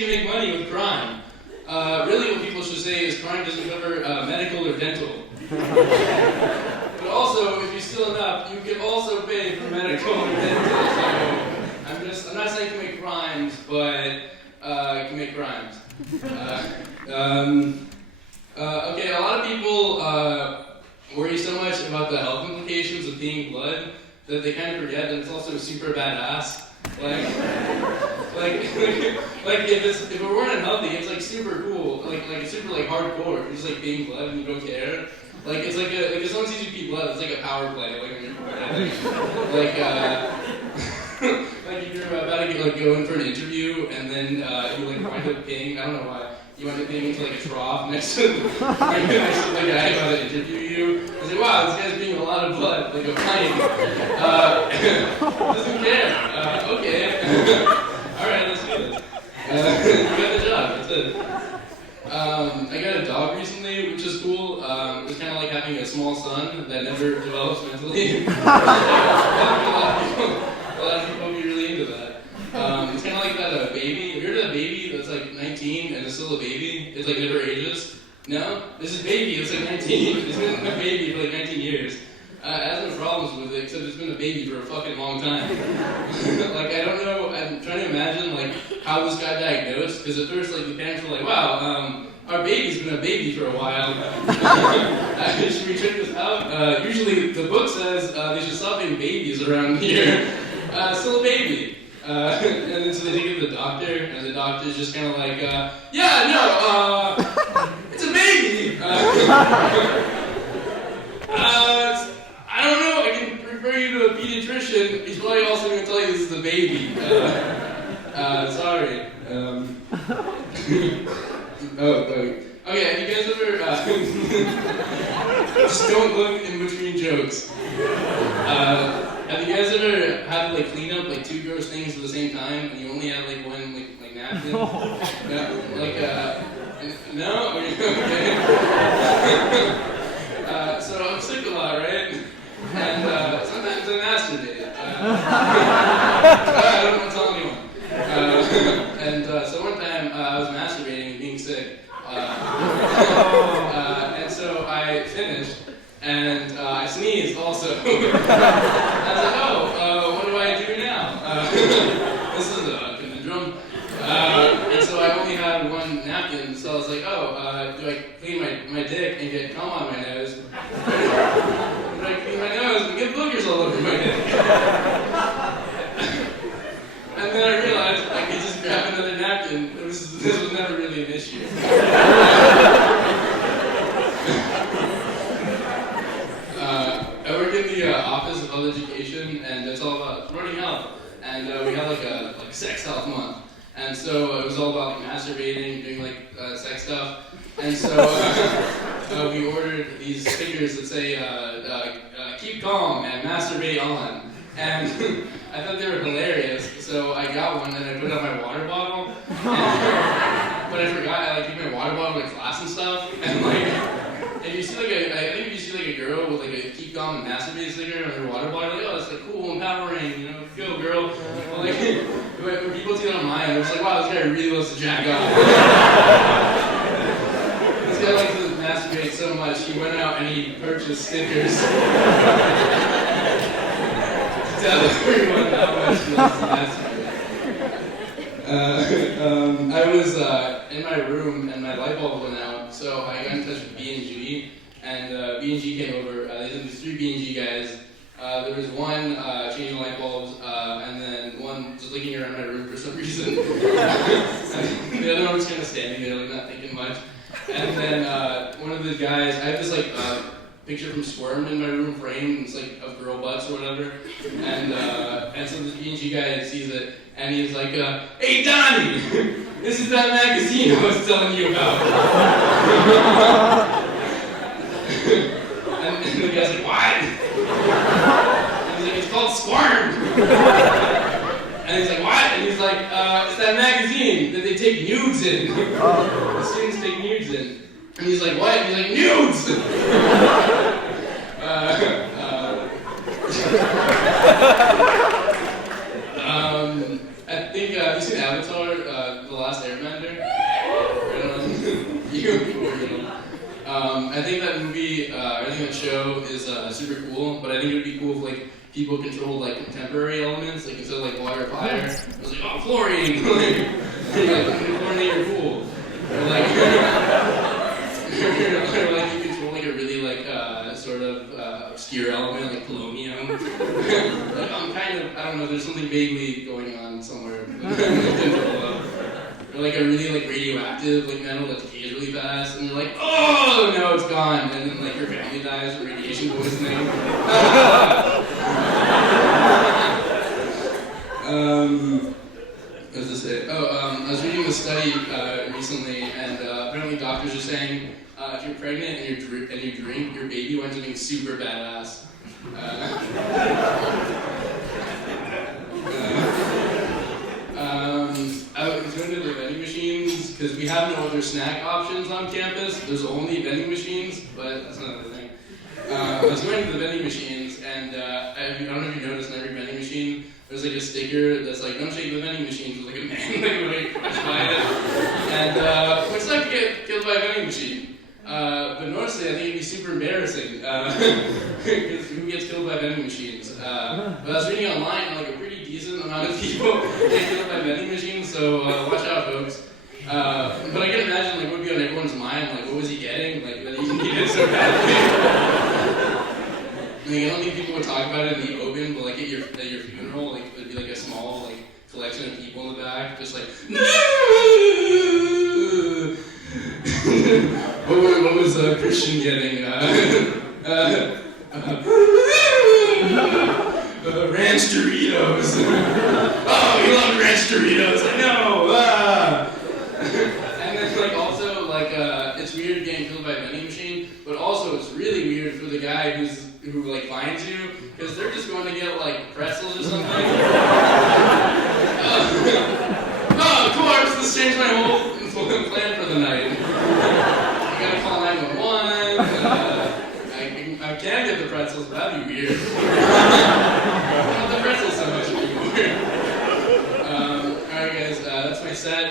you make money with crime. Really what people should say is crime doesn't cover medical or dental. But also, if you steal enough, you can also pay for medical or dental. So I'm not saying you can make crimes, but you can make crimes. Okay, a lot of people worry so much about the health implications of peeing blood that they kind of forget that it's also super badass. Like if it weren't unhealthy, it's like super cool, like it's super like hardcore. You're just like peeing blood and you don't care. Like it's like if someone sees you pee blood, it's like a power play. Like when you're like if you're about to go in for an interview and then you like wind up peeing. I don't know why. You wind up peeing into like a trough next to the guy about to interview you. It's like, wow, this guy's peeing a lot of blood, like a pint. Doesn't care. Okay. Alright, let's do this. You got the job, that's it. I got a dog recently, which is cool. It's kind of like having a small son that never develops mentally. A lot of people will be really into that. It's kind of like that baby. Have you heard of that baby that's like 19 and is still a baby? It's like never ages. No? This is baby, it's like 19. It's been a baby for like 19 years. It has no problems with it, except it's been a baby for a fucking long time. Like, I don't know, I'm trying to imagine, like, how this got diagnosed, because at first, like, the parents were like, wow, our baby's been a baby for a while. Should we check this out? Usually, the book says they should stop being babies around here. Still a baby. And then so they take it to the doctor, and the doctor's just kind of like, yeah, no, it's a baby. I don't know, I can refer you to a pediatrician. He's probably also going to tell you this is a baby. Sorry. Okay, have you guys ever, just don't look in between jokes. Have you guys ever had to like clean up like two gross things at the same time, and you only have like one like napkin? No? Okay. So I'm sick a lot, right? And sometimes I masturbate. I don't want to tell anyone. So one time I was masturbating and being sick. And so I finished, and I sneezed also. I was like, what do I do now? This is a conundrum. And so I only had one napkin, so I was like, do I clean my dick and get cum on my nose? Or do I clean my nose and get boogers all over my dick? And then I realized I could just grab another napkin. This was never really an issue. I work in the Office of Health Education, and it's all about promoting health. And we had like a sex health month. And so it was all about like, masturbating, doing like sex stuff. And so we ordered these stickers that say, keep calm and masturbate on. And I thought they were hilarious, so I got one and I put it on my water bottle. But I forgot I keep my water bottle in class and stuff. And like, if you see like I think if you see like a girl with like a keep calm and masturbate sticker on her water bottle, like, oh, it's like cool, empowering, you know, go girl. But like, when people see it on mine, they're just like, wow, this guy really loves to jack off. This guy likes to masturbate so much, he went out and he purchased stickers. Tell everyone how much he loves to masturbate. I was in my room and my light bulb went out, so I got in touch with B&G, and B&G came over. They sent these 3 B&G guys. There was one changing light bulbs, and then one just looking around my room for some reason. The other one was kind of standing there, like not thinking much. And then one of the guys, I have this like picture from Squirm in my room frame. It's like of girl butts or whatever. And so the B&G guy sees it, and he's like, "Hey Donnie, this is that magazine I was telling you about." And the guy's like, "What?" And he's like, "It's called Squirm." And he's like, "What?" And he's like, "It's that magazine that they take nudes in." The students take nudes in. And he's like, "What?" And he's like, "Nudes!" I think think, have you seen Avatar, The Last Airbender? I don't know. I think that movie, I think that show is super cool, but I think it would be cool if like people controlled like contemporary elements, like instead of like water or fire, it was like, oh, chlorine! Like, chlorinate your pool. Or like, or like you control like a really like sort of obscure element like polonium. Like I'm kind of, I don't know, there's something vaguely going on somewhere. Or like a really like radioactive like metal that decays really fast, and you're like, oh no, it's gone, and then like your family dies from radiation poisoning. What does this say? I was reading a study recently, and apparently doctors are saying if you're pregnant and you drink, your baby winds up being super badass. I was going to the vending machines because we have no other snack options on campus. There's only vending machines, but that's another thing. I was going to the vending machines, and I don't know if you noticed in every vending machine, there's like a sticker that's like, don't shake the vending machines, with like a man like crushed by it. And it's like to get killed by a vending machine. But honestly, I think it'd be super embarrassing because who gets killed by vending machines? But I was reading online, and like a pretty decent amount of people get killed by vending machines, so watch out, folks. But I can imagine like what would be on everyone's mind, like what was he getting, like that he needed so badly. I mean, I don't think people would talk about it in the open, but like at your funeral, like there'd be like a small like collection of people in the back, just like. What was Christian getting? Ranch Doritos. Oh, he loved Ranch Doritos. I know. And then like also like it's weird getting killed by a vending machine, but also it's really weird for the guy who like finds you because they're just going to get like pretzels or something. Oh, of course, this changed my whole plan for the night. I gotta call 911. I can get the pretzels, but that'd be weird. I don't want the pretzels so much anymore. Alright guys, that's my set.